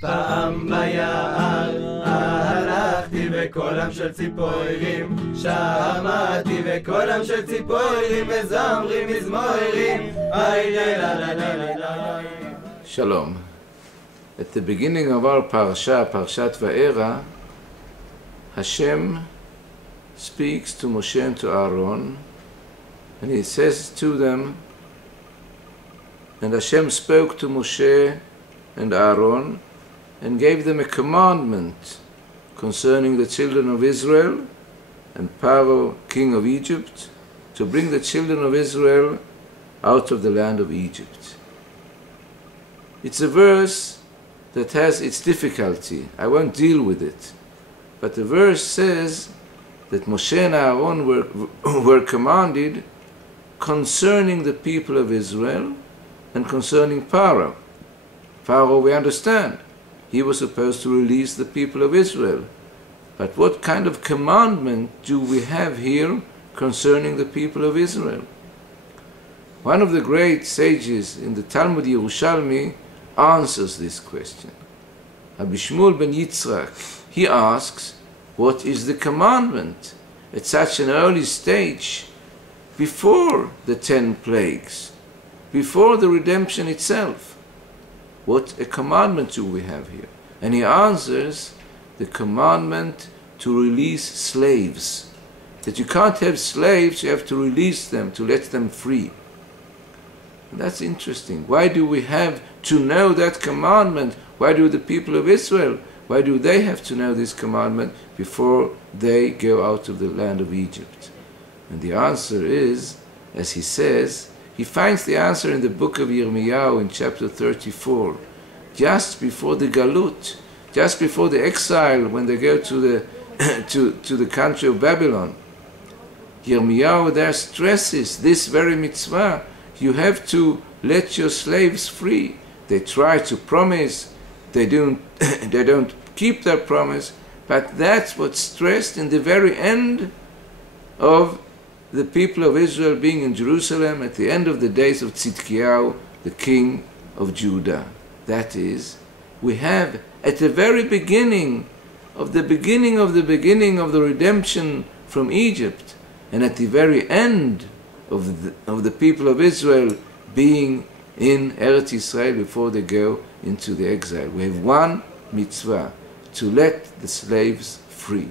פעם ביער הלכתי וקולם של ציפורים שמעתי וקולם של ציפורים מזמרים מזמורים. Shalom. At the beginning of our parsha, Parshat VaEra, Hashem speaks to Moshe and to Aaron, and he says to them, and Hashem spoke to Moshe and Aaron and gave them a commandment concerning the children of Israel and Pharaoh, king of Egypt, to bring the children of Israel out of the land of Egypt. It's a verse that has its difficulty. I won't deal with it. But the verse says that Moshe and Aaron were commanded concerning the people of Israel and concerning Pharaoh. Pharaoh, we understand. He was supposed to release the people of Israel. But what kind of commandment do we have here concerning the people of Israel? One of the great sages in the Talmud Yerushalmi answers this question. Rabbi Shmuel ben Yitzchak, he asks, what is the commandment at such an early stage, before the 10 plagues, before the redemption itself? What a commandment do we have here? And he answers, the commandment to release slaves. That you can't have slaves, you have to release them, to let them free. And that's interesting. Why do we have to know that commandment? Why do the people of Israel, why do they have to know this commandment before they go out of the land of Egypt? And the answer is, as he says, he finds the answer in the book of Yirmiyahu in chapter 34, just before the Galut, just before the exile, when they go to the to the country of Babylon. Yirmiyahu there stresses this very mitzvah. You have to let your slaves free. They try to promise, they don't keep their promise, but that's what's stressed in the very end of the people of Israel being in Jerusalem at the end of the days of Tzidkiyahu, the king of Judah. That is, we have at the very beginning of the redemption from Egypt, and at the very end of the people of Israel being in Eretz Yisrael before they go into the exile. We have one mitzvah, to let the slaves free,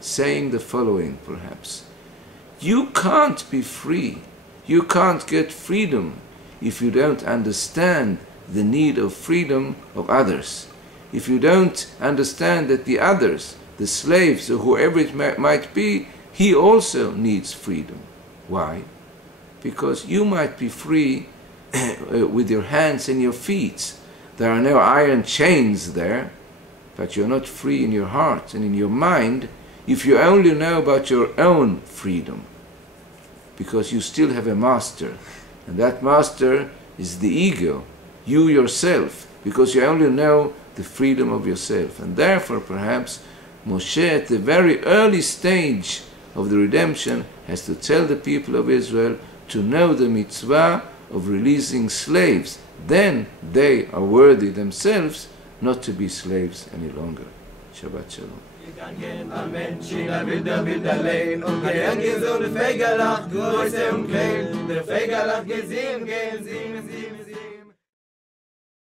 saying the following perhaps. You can't be free, you can't get freedom if you don't understand the need of freedom of others. If you don't understand that the others, the slaves or whoever it might be, he also needs freedom. Why? Because you might be free with your hands and your feet. There are no iron chains there, but you're not free in your heart and in your mind if you only know about your own freedom. Because you still have a master, and that master is the ego, you yourself, because you only know the freedom of yourself. And therefore, perhaps, Moshe at the very early stage of the redemption has to tell the people of Israel to know the mitzvah of releasing slaves. Then they are worthy themselves not to be slaves any longer. Shabbat Shalom. Amen. Shina wilder allein und der gesunde Fegerlach, größe und klein, der Fegerlach gesehen, gehen,